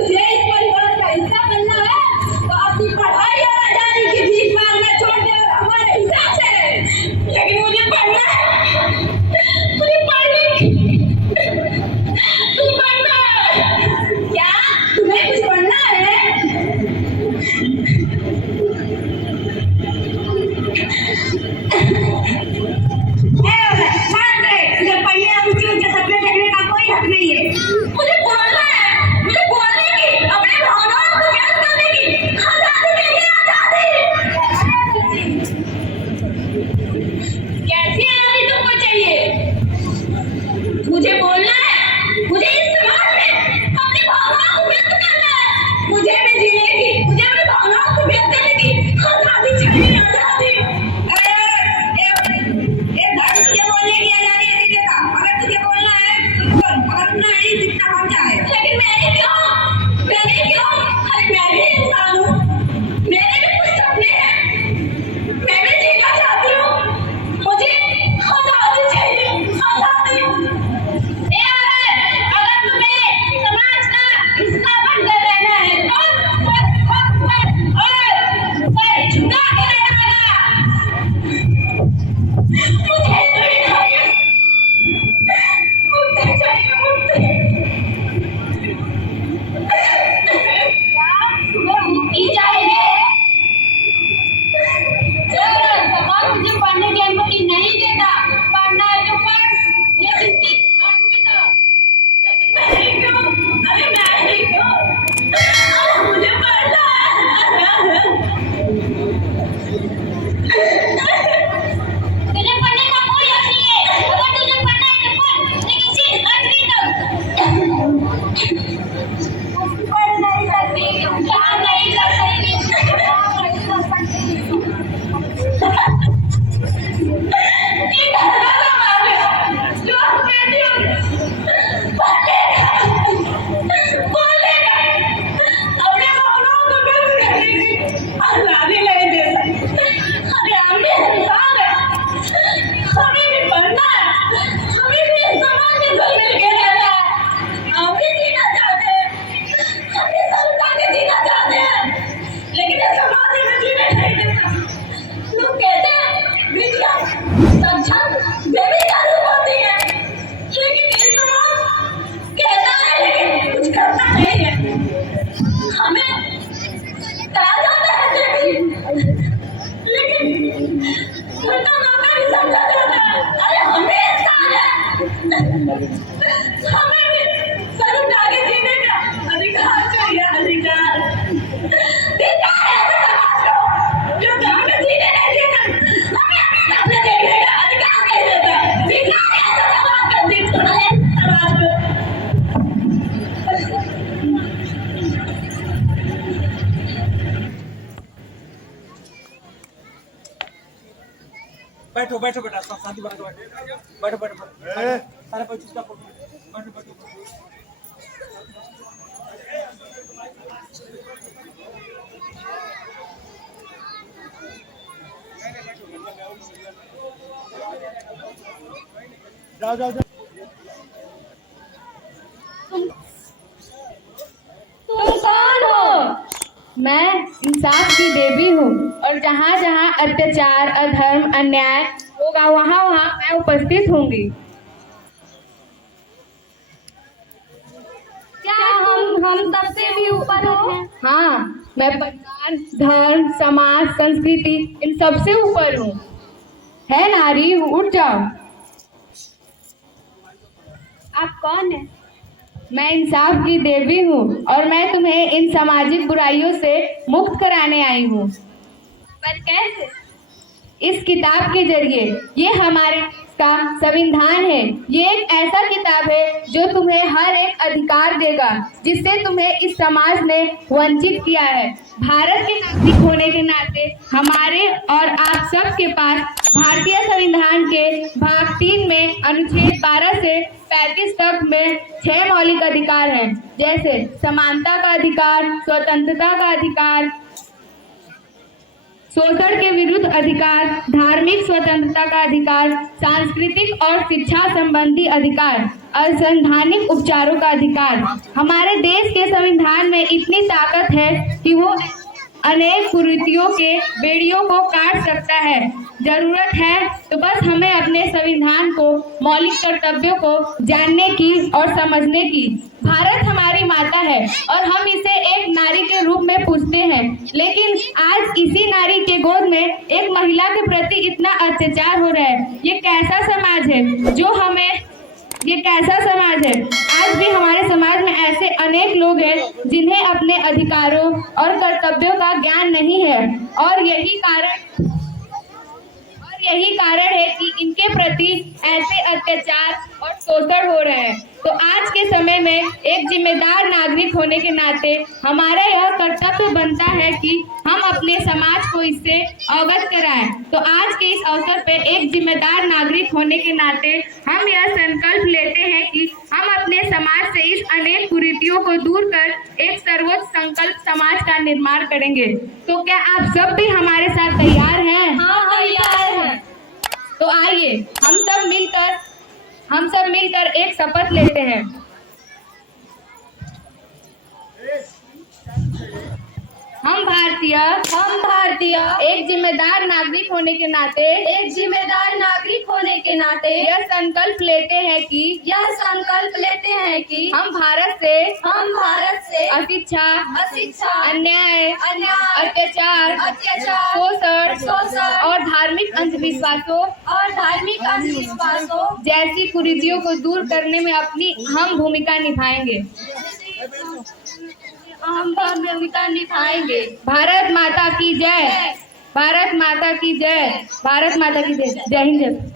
तुझे इस परिवार का हिस्सा बनना है तो अपनी पढ़ाई और आजादी की भीख मांगना छोड़ दे हमारे हिसाब से। लेकिन मुझे पढ़ना है, मुझे पढ़ना है। क्या तुम्हें कुछ पढ़ना है? मुझे बोलना है, मुझे इस समाज में अपनी भावनाओं को व्यक्त करना है। मुझे भी जीने की, मुझे अपनी भावनाओं को व्यक्त करने की आजादी चाहिए, आजादी। धर्म तुझे बोलने की आजादी नहीं देता। अगर तुझे बोलना है तो बोल, अगर ना है जितना हम चाहे। लेकिन मैंने क्यों? अरे मैं भी इंसान हूँ, मेरे भी कुछ सपने हैं, मैं भी जीना चाहती हूँ। मुझे आजादी चाहिए, आजादी। अगर तुम्हें समाज का हिस्सा बनकर रहना है तो झुका के रहना होगा। मुझे मुक्ति चाहिए, मुक्ति। मुक्ति चाहिए। समाज मुझे पढ़ने की अनुमति नहीं देता। पढ़ना है तो पढ़, लेकिन सिर्फ अंत तक। मैं क्यों? अरे मैं क्यों? मुझे पढ़ना है। तुझे पढ़ने का कोई हक नहीं है। अगर तुझे पढ़ना है तो पढ़, लेकिन सिर्फ 8वीं तक। पढ़ नहीं सकती, क्या नहीं कर सकती? ये धर्म का मार्ग है, जो हम कहते हैं बोलेगा, अपने भावनाओं को व्यक्त करने की आजादी नहीं दे सकते। अरे हम भी इंसान हैं, हमें भी पढ़ना है, हमें भी इस समाज में घुल मिल के रहना है। हम भी जीना चाहते हैं, हम भी समझा के जीना चाहते हैं, लेकिन इस समाज में जीने नहीं देता। लोग कहते हैं विद्या सक्षम वे भी जादू होती है, लेकिन इस समाज कहता है लेकिन कुछ करता नहीं है। हमें कहा जाता है देवी, लेकिन घरका नौकर ही समझा जाता है। अरे हम भी इंसान हैं, हमें भी सर उठा के जीने का अधिकार चाहिए, अधिकार। अधिकार है ऐसे समाज को जो हमें जीने नहीं देता, हमें अपने सपने देखने का अधिकार नहीं देता। अधिकार है ऐसे समाज को, अधिकार है समाज को। बैठो बैठो बेटा, शांति बैठो बैठो बैठो सारे बच्चों का बैठो बैठो। जाओ जाओ जाओ। तुम कौन हो? मैं इंसाफ की देवी हूँ और जहाँ जहाँ अत्याचार, अधर्म, अन्याय होगा वहाँ वहाँ मैं उपस्थित होंगी। क्या हम सबसे भी ऊपर हो? हाँ, मैं परिवार, धर्म, समाज, संस्कृति इन सबसे ऊपर हूँ। है नारी, उठ जाओ। आप कौन है? मैं इंसाफ की देवी हूँ और मैं तुम्हें इन सामाजिक बुराइयों से मुक्त कराने आई हूँ। पर कैसे? इस किताब के जरिए। ये हमारे देश का संविधान है। ये एक ऐसा किताब है जो तुम्हें हर एक अधिकार देगा जिससे तुम्हें इस समाज ने वंचित किया है। भारत के नागरिक होने के नाते हमारे और आप सब के पास भारतीय संविधान के भाग 3 में अनुच्छेद 12 से 35 तक में 6 मौलिक अधिकार हैं, जैसे समानता का अधिकार, स्वतंत्रता का अधिकार, शोषण के विरुद्ध अधिकार, धार्मिक स्वतंत्रता का अधिकार, सांस्कृतिक और शिक्षा संबंधी अधिकार। असंवैधानिक उपचारों का अधिकार। हमारे देश के संविधान में इतनी ताकत है कि वो अनेक कुरीतियों के बेड़ियों को काट सकता है। जरूरत है तो बस हमें अपने संविधान को, मौलिक कर्तव्यों को जानने की और समझने की। भारत हमारी माता है और हम इसे एक नारी के रूप में पूजते हैं, लेकिन आज इसी नारी के गोद में एक महिला के प्रति इतना अत्याचार हो रहा है। ये कैसा समाज है जो हमें ये कैसा समाज है? आज भी हमारे समाज में ऐसे अनेक लोग हैं जिन्हें अपने अधिकारों और कर्तव्यों का ज्ञान नहीं है और यही कारण है कि इनके प्रति ऐसे अत्याचार और शोषण हो रहे हैं। तो आज के समय में एक जिम्मेदार नागरिक होने के नाते हमारा यह कर्तव्य बनता है कि हम अपने समाज को इससे अवगत कराएं। तो आज के इस अवसर पे एक जिम्मेदार नागरिक होने के नाते हम यह संकल्प लेते हैं कि हम अपने समाज से इस अनेक कुरीतियों को दूर कर एक सर्वोच्च संकल्प समाज का निर्माण करेंगे। तो क्या आप सब भी हमारे साथ तैयार हैं? हाँ, तैयार हैं। तो आइए हम सब मिलकर एक शपथ लेते हैं। हम भारतीय एक जिम्मेदार नागरिक होने के नाते यह संकल्प लेते हैं कि हम भारत से अशिक्षा, अन्याय, अत्याचार, शोषण और धार्मिक अंधविश्वासों जैसी कुरीतियों को दूर करने में अपनी अहम भूमिका निभाएंगे। भारत माता की जय। भारत माता की जय। भारत माता की जय। जय हिंद।